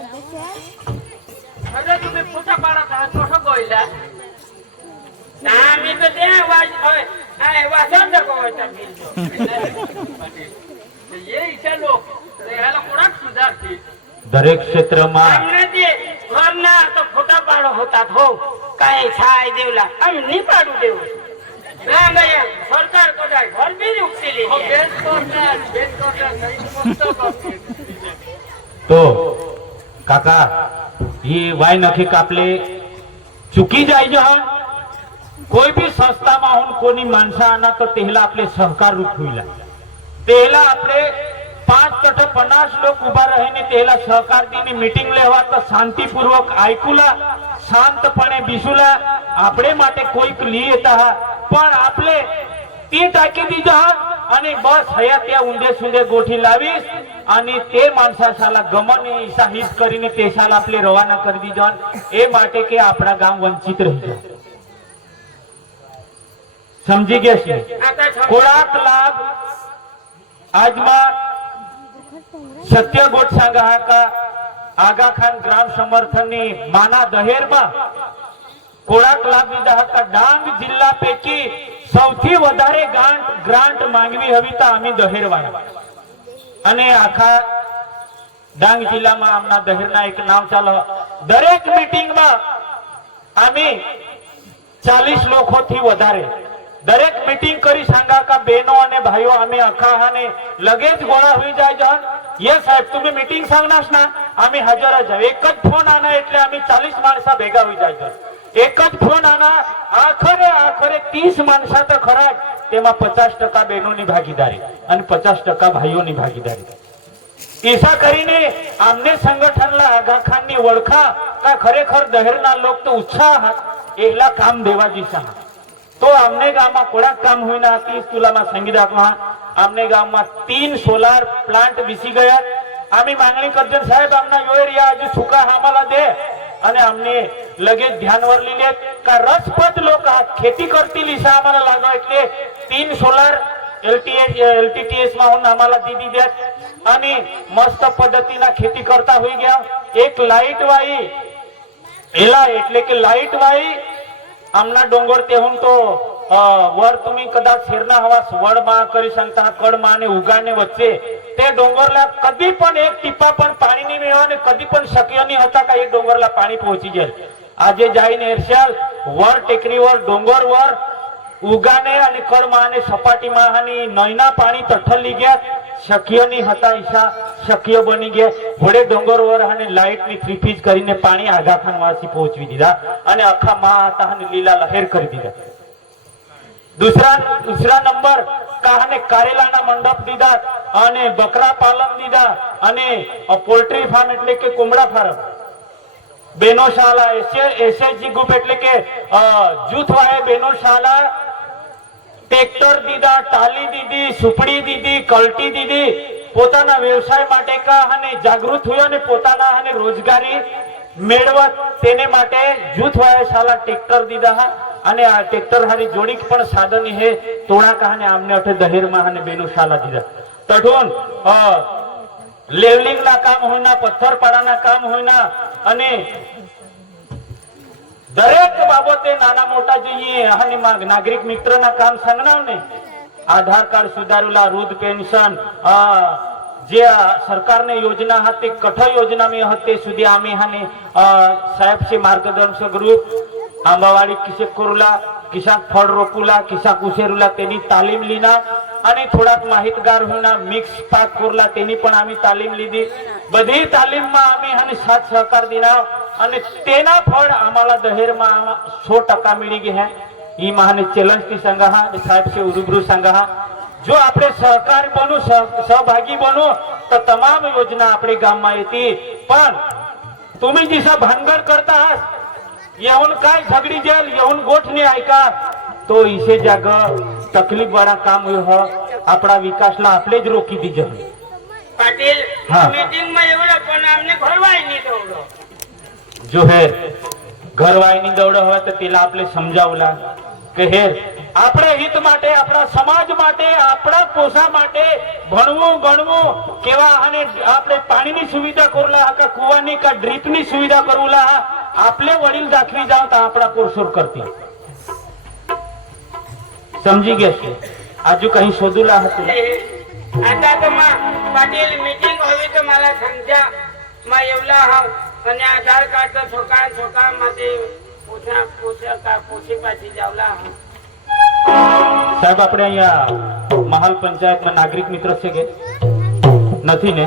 अरे तुम्ही फोटा पाडा का छोटा गोयला ना मी तर ते वाचन दाखव ये इथे लोक ह्याला कोणाच सुधारतील दरेक क्षेत्रमा तो फोटा पाड होतात हो काय छाय देवला आम्ही नाही पाडू देऊ सरकार कडे घर बी उठलेली तो काका ही वाय नखी कापले चुकी जाय कोई भी संस्था माहून कोणी माणसा आणा तर तेला आपले सहकार रूप होईला तेला आपले 5-50 लोक उभा रहीने तेला सहकार दिनी मीटिंग लेवा तर शांतिपूर्वक ऐकूला शांतपणे बिसूला आपले माटे कोई ली येता पण आपले ती टाकी दीजा आणि बस हया त्या उंदे सुंदे गोठी लावीस आणि ते माणसाला गमन ईसा हित करीने तेशाला आपले रवाना कर दीजा ए माटे के आपला गाव वंचित रही जाए समझी गए कोणाक लाभ आज मा सत्य गोट सांगा का आगा खान ग्राम समर्थनी माना दहेर मा कोणाक लाभ दीधा का डांग जिल्हा पैकी સૌથી વધારે ગ્રાન્ટ માંગવી હવી તો અમે દહેરવાના અને આખા ડાંગ જિલ્લામાં આમના દહેરના એક નામ ચાલો દરેક મીટિંગમાં અમે 40 લોકોથી વધારે દરેક મીટિંગ કરી सांगा का बहनों અને ભાઈઓ અમે આખા હાને લગે જ ગોળા હોઈ જાય જન ये साहेब तुम्ही मीटिंग सांगनास ना आम्ही हजर જ એક જ ફોન આના એટલે અમે 40 માણસા ભેગા હોઈ જાય एक ज फोन आना आखरे 30 माणसा तर खरा तेमा 50% बहनों भागीदारी आणि 50% भाईओं भागीदारी ऐसा करीने आमने संगठनला आगा खान ओळखा का खरेखर दहेरना लोक तो उत्साह एला काम देवा दिशा तो आमने गाव में कोड़ा काम होईना 30 तुला में संगीत आमने गाव में 3 सोलार प्लांट बिसी गया आम्ही मागणी करजन साहेब आमना यो एरिया आज सुका आम्हाला दे અને અમને લગે ધ્યાનवर લીલે का रसपत लोक खेती करतील ईसा आम्हाला लागा એટલે 3 सोलार एलटीटीएस माहून आम्हाला दीदी द्यात आणि मस्त पद्धतीना खेती करता होई गया एक लाईट वाई एला એટલે કે लाईट वाई आमना डोंगर तेहून तो वर तुम्ही कदाच हेरणा हवा वडमा करी सांगता कडमा आणि उगाने वच्चे ते डोंगरला कधी पण एक टिपा पण पाणी नाही मिळवा आणि कधी पण शक्य नाही होता का एक डोंगरला पाणी पोहोची जाईल आजे जाईन एरशाल वर टेकडीवर डोंगरवर उगाने आणि कडमा आणि सपाटीमा आणि नैना पाणी तठ्ठली ગયા शक्य नहीं होता ईशा शक्य बनी गया घोड़े डोंगरवर आणि लाईट ની थ्री पीस કરીને પાણી આઘા ખાનવાસી પહોંચવી દીધા અને આખા માતા અને લીલા લહેર કરી દીધા दूसरा नंबर कहाने कारेलाना मंडप दीदा અને બકરા પાલન દીધા અને પોલ્ટ્રી ફાર્મ એટલે કે કોમડા ફાર્મ બેનો શાળા એસએસજી ગ્રુપ એટલે કે જૂથ વાય બેનો શાળા ટ્રેક્ટર દીધા ટાલી દીધી સુપડી દીધી કલટી દીધી પોતાના વ્યવસાય માટે કા અને જાગૃત થયો અને પોતાના અને રોજગારી મેળવવા તેને માટે જૂથ વાય શાળા ટ્રેક્ટર દીધા અને આ ટ્રેક્ટર હારી જોડી પણ સાધન હે તોડા કહાને આમને અઠે દહેર માં અને બેનો શાળા દીધા તઠોન લેવલિંગ ના કામ હોયના પથ્થર પાડાના કામ હોયના અને દરેક બાબતે નાના મોટા જોઈએ અને નાગરિક મિત્રના કામ સંગણાવને આધાર કાર્ડ સુધારેલા વૃદ્ધ પેન્શન જે સરકારને યોजना હતી કઠ યોजना में હતી સુધી આમે હાને સાહેબ से मार्गदर्शक ग्रुप आंबावाडी किसे करूला किसा फळ रोपुला किसा कुशेरुला तेनी तालीम लीना आणि થોડાક માહિતગાર હોના મિક્સ પાક કોરલા તેની પણ આમી તાલીમ લીધી બધી તાલીમમાં આમી અને સાથ સહકાર દીના અને તેના ફળ આમાલા દહેરમાં 100% मिली गई है ई महाने चैलेंज की संगा साहेब से रूबरू संगा जो આપણે सहकारी बनो सहभागी बनो तो तमाम योजना આપણે ગામમાં येती पण तुम्ही जिसा भानगड करता येऊन काय झगडी जेल येऊन गोठ ने ऐका तो इसे जाग तकलीफ वाला काम हो आपला विकासला आपले ज रोकी दीजे पाटील मीटिंग में एवढं पण आमने घरवाई नहीं दौड़ो जो है घरवाई नहीं दौड़ो हो तो तिला आपले समजावला કે હેર આપણા હિત માટે, આપણા સમાજ માટે, આપણા પોષા માટે ભણવું ગણવું કેવા અને આપણે પાણીની સુવિધા કરુલા કા કુવાની કા ડ્રીપની સુવિધા કરુલા आपले वडील दाखवी जाव तर आपला पोरसोर करतील. समजी घ्या. आजू काही शोधूला होते आता तर पाटील मीटिंग हवी तर मला समजा मा येवला हा आणि आधार कार्ड तर छोका मध्ये पोछी पाછી जावला. સાહેબ આપણે અહીંયા મહાલ પંચાયતમાં નાગરિક મિત્ર છે કે નથી ને?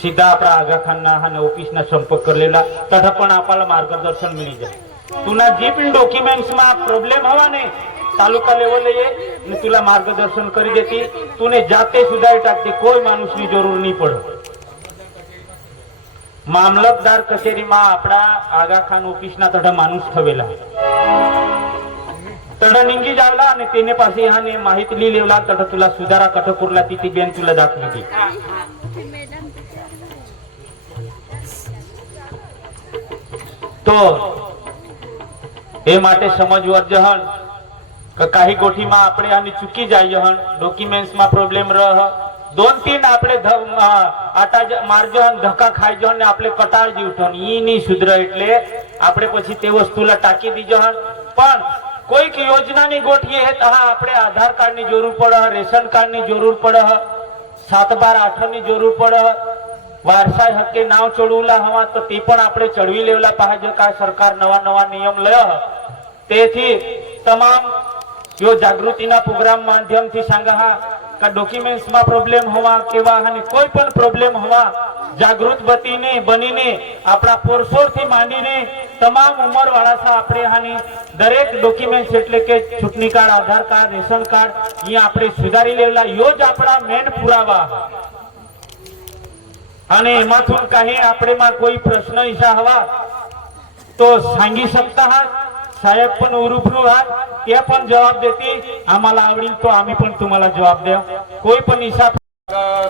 सीधा आपला आगा खानना आणि ऑफिसना संपर्क करलेला तथा पण आपल्याला मार्गदर्शन मिळी जाय. तुला जे पण डॉक्युमेंट्स मा प्रॉब्लेम हवा ने तालुका लेवल ये ने तुला मार्गदर्शन करी देती. तूने जाते सुधारी टाकते. कोई माणूसनी जरूर नहीं पड़े. मामलतदार कचेरी मा आपला आगा खान ऑफिसना तथा माणूस ठेवेला तड निंगी जावला आणि तेने पासे ह्याने माहिती लिहिलेला तड तुला सुधारा कठकुरला ती बेन तुला दाखवी दी. तो हे માટે સમજવા જહન કે काही गोठी માં આપણે આની ચૂકી જાય જહન ડોક્યુમેન્ટ્સ માં પ્રોબ્લેમ રહ 2-3 આપણે આટા માર જહન ધક્કા ખાઈ જહન ને આપણે કટાળ જીવઠન ઈ ની સુધર એટલે આપણે પછી તે વસ્તુલા ટાકી દી જહન. પણ કોઈક યોજનાની ગોઠીએ હે તો આપણે આધાર કાર્ડ ની જરૂર પડે, રેશન કાર્ડ ની જરૂર પડે, 7/12/8 ની જરૂર પડે, वारसा हक्के नाव चढवला हवा तर ते पण આપણે ચડવી લેવલા પાहिजे का सरकार नवा नियम लय તેથી તમામ यो जागृतीना प्रोग्राम माध्यमથી सांगा हा का डॉक्युमेंट्स માં પ્રોબ્લેમ હોવા કેવા અને કોઈ પણ પ્રોબ્લેમ હોવા જાગૃત બનીને આપણા પોરસોરથી માંડીને તમામ ઉંમર વાળા સા આપણે હાની દરેક ડોક્યુમેન્ટ્સ એટલે કે ચૂંટણી કાર્ડ, આધાર કાર્ડ, રેશન કાર્ડ ઈ આપણે સુધારી લેવલા यो જ આપણા મેન પુરાવા. અને એમાંથી काही આપણે માં કોઈ પ્રશ્ન ઈશા હવા તો सांगी सकता आहात. साहेब पण उरुफरू आहात ते पण जवाब देते. आम्हाला आवडेल तो आम्ही पण तुम्हाला जवाब द्या. कोई पण ईशा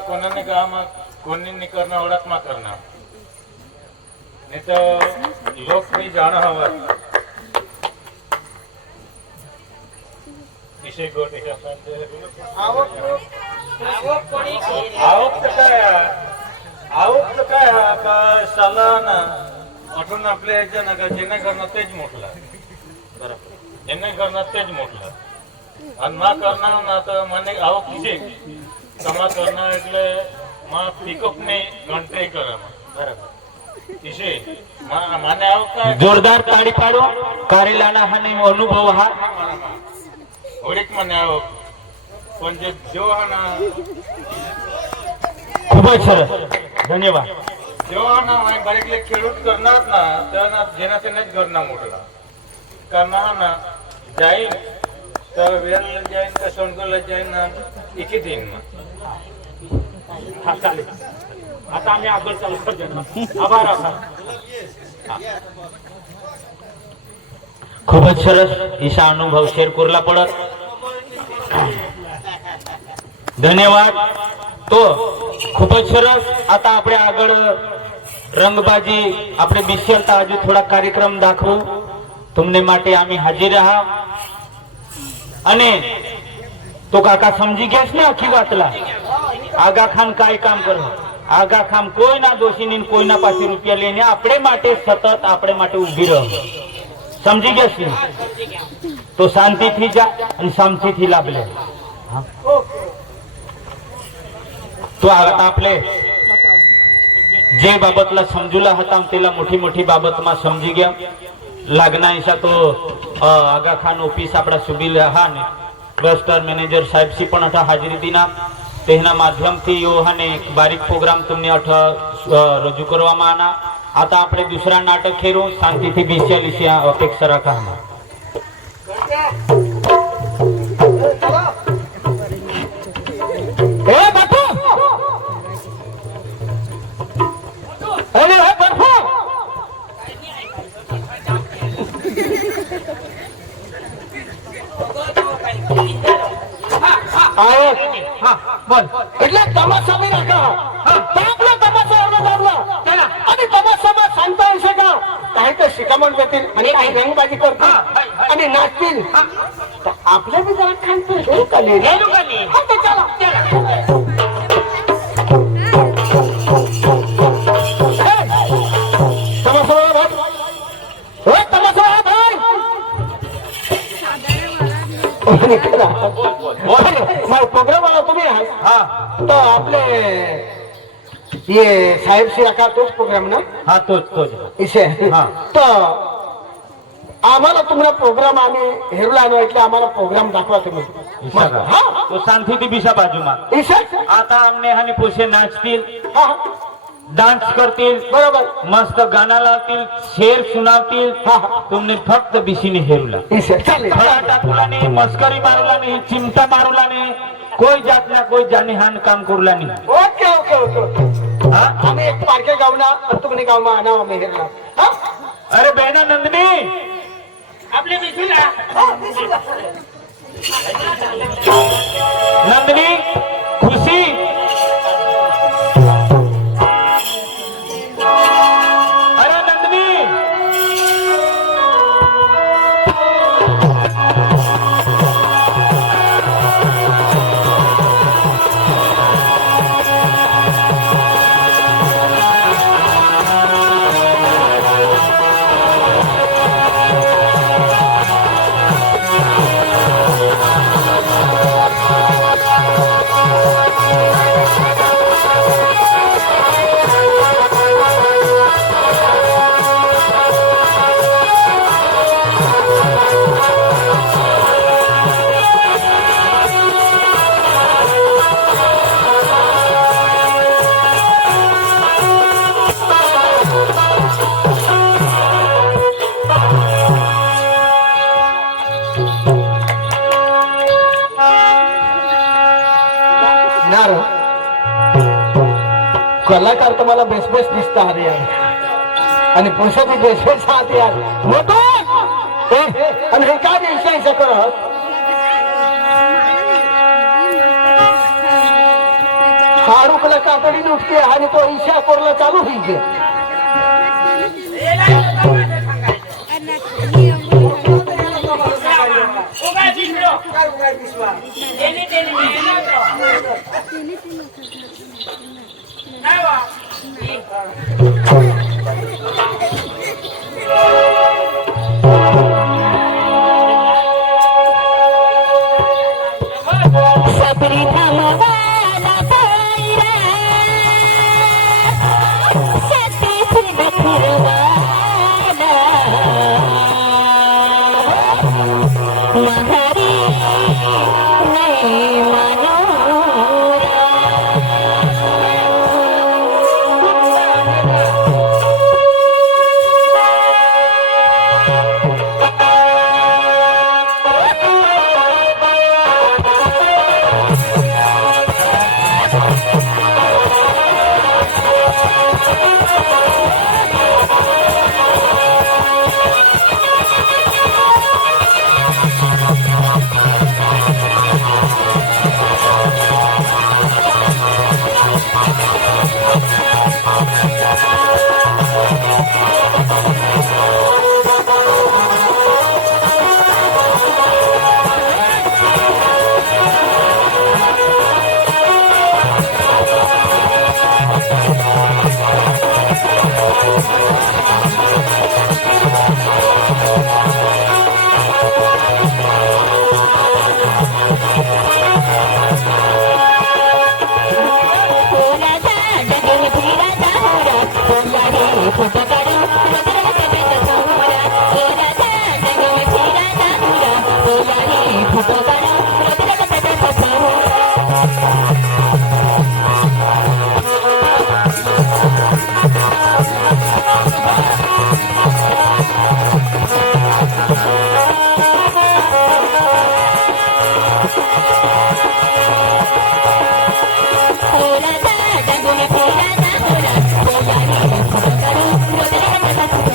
कोणाने गावात कोणी करणं ओळख मा करणार नाही तर लोक मी जाणं हवं विषय गोटे आवक तर काय का सालाना आठवण आपल्या याच्या नका जेणे करणं तेच मोठलं बरोबर. जेणे करणं तेच मोठलं आणि ना करणार ना तर મને આવક છે તમા કરના એટલે માં પિકઅપ ને ગણતરી કરે બરાબર છે મને આવક जोरदार ताड़ी पाडो. कारेलाना हाने अनुभव हा ઓળખ મને આવક પણ જે જો ના खूप सरस. धन्यवाद. જો ના વાય બારીકલે ખેડૂત કરનાર ના તેના જેના તેનેજ ઘરના મોટલા करणार ना जाईल तर वेळ जाईन का सोनगोला जाईन ना एके दिन हा चालेल. आता आम्ही आगळ चालू करतो. आभार आभार. खूपच सरस ईशा अनुभव शेअर करला पडत. धन्यवाद. तो खूपच सरस. आता આપણે આગળ रंगबाजी આપણે बिशलता आज थोडा कार्यक्रम दाखवू. तुमने માટે आम्ही हाजीर आहा અને तो काका समजी गयास ना आखी वातला. आगा खान काय काम કરો? आगा खान કોઈના દોષી નહીં, કોઈના પાસે રૂપિયા લઈને આપણે માટે સતત આપણે માટે ઊભી રહો. સમજી ગયાસ ને? તો શાંતિથી જા અને શાંતિથી લાભ લે. તો आता आपले जे बाबतला समजूला હતા તેલા મોટી મોટી બાબતમાં સમજી ગયા. लागना ईशा तो आगा खान ऑफिस आपला सुबील हा ने क्लस्टर मैनेजर साहेब सी पण अठा हाजरी दीना तेना माध्यम थी यो हाने एक बारीक प्रोग्राम तुमने अठा रजू करवामां आना. आता આપણે दुसरा नाटक खेरू. शांतिथी बेसेल ईशा अपेक्षा राखा. ए बापू अरे बापू आओ. हाँ बोल. એટલે તમાશા में रखा आपला तमाशा एवढा लागला आणि तमाशा में सांगता येईल का काही तर शिकामण करतील आणि काही रंगबाजी करतील आणि नाचतील तर आपल्या बी जरा खानचं हे कले रे. हा, तर चला तमाशा भाई होय तमाशा भाई प्रोग्राम वाला तुम्ही आहात हा तो आपले ये साहेब श्री का तोच प्रोग्राम ना हा तोच इसे हा. तर आम्हाला तुम्हाला प्रोग्राम आम्ही हेरला आणू એટલે आम्हाला प्रोग्राम दाखवा तुम्ही ईशा का? हा तो शांति दिशा बाजूमा ईशा आता आमने हानी पोषे नाचतील हा डान्स करतील बरोबर मस्त गाणं लावतील शेर सुनावतील हा. तुमने फक्त बिशीने हेरुला ईशा चालेल खड़ा टाकूला नाही मस्करी मारूला नाही चिमटा मारूला नाही कोई जात ना कोई जाने हान काम करूला नाही ओके ओके ओके ओके हा? आम्ही एक पारखे गावना आणि तुम्ही गावमा आणा आम्ही हेरला हा अरे बहना नंदिनी आपले विसुला नंदिनी खुशी अरे नंदिनी नार कलाकार तर मला बेस बेस दिसता अरे यार आणि पुरुषाची बेस बेस हात यार मोठो आणि हे काय विषय करत हाडूकला कातडी उठते आणि तो ईशा कोरला चालू होईल Thank you.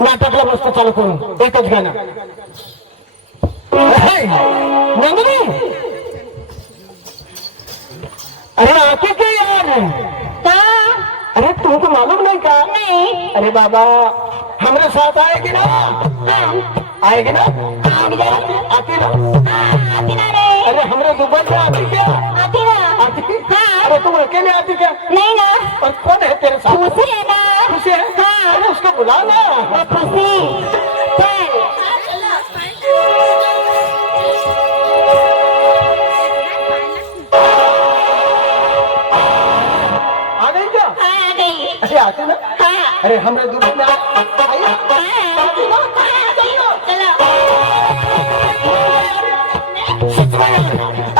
नाटकला मस्त चालू करून एकच गाणं नंदिनी अरे आके क्या यार का अरे तुमको मालूम नहीं का नहीं अरे बाबा हमारे साथ आएगी ना आएगी ना आती ना आती ना रे अरे हमारे दुबई में आती क्या आती ना आती हाँ। अरे तुम अकेले आती क्या नहीं ना और कौन है तेरे साथ खुशी है ना खुशी है हाँ। अरे उसको बुला ना वो खुशी चल आ गई क्या हाँ, आ गई अरे आती ना हाँ अरे हमारे दुबई में आइए हाँ, आती ना आ गई हो चलो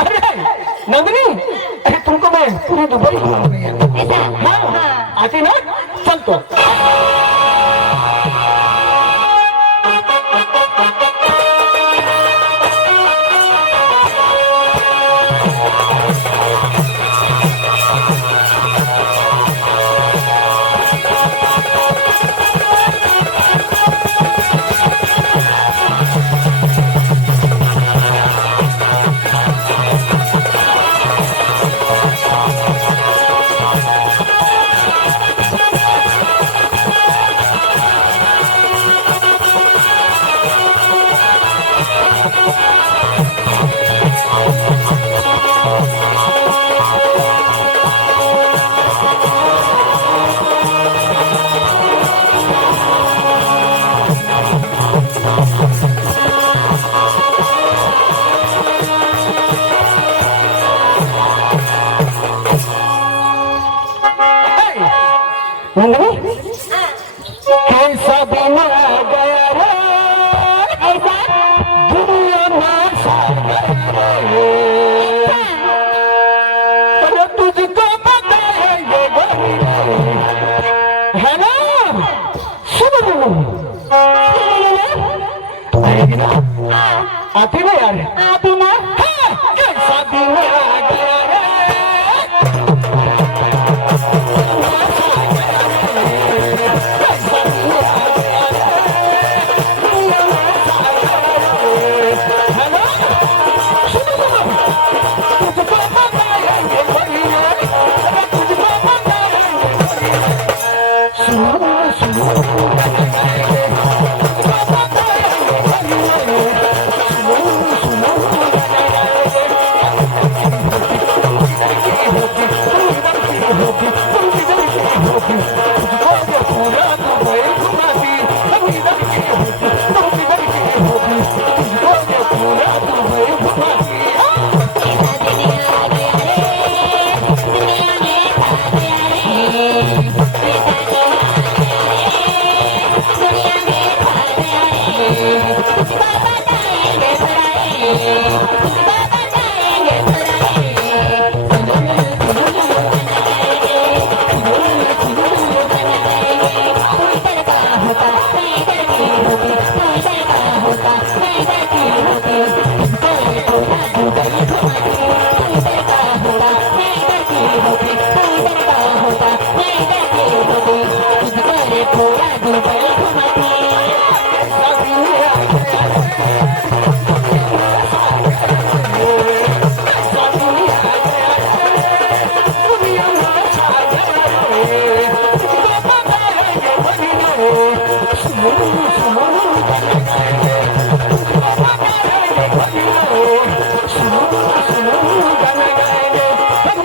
अरे नंदिनी अरे तुमको मैं पूरी दुबई घुमाऊंगी ऐसा हाँ आती ना चल तो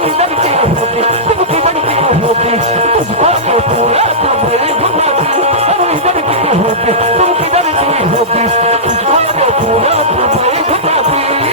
किधर की होती तुम किधर की होती तुझको तो पूरा दुबई घुमाती हम इधर की होती तुम किधर की होती तुझको तो पूरा दुबई घुमाती तुझको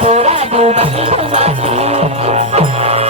थोड़ा दुबई घुमाती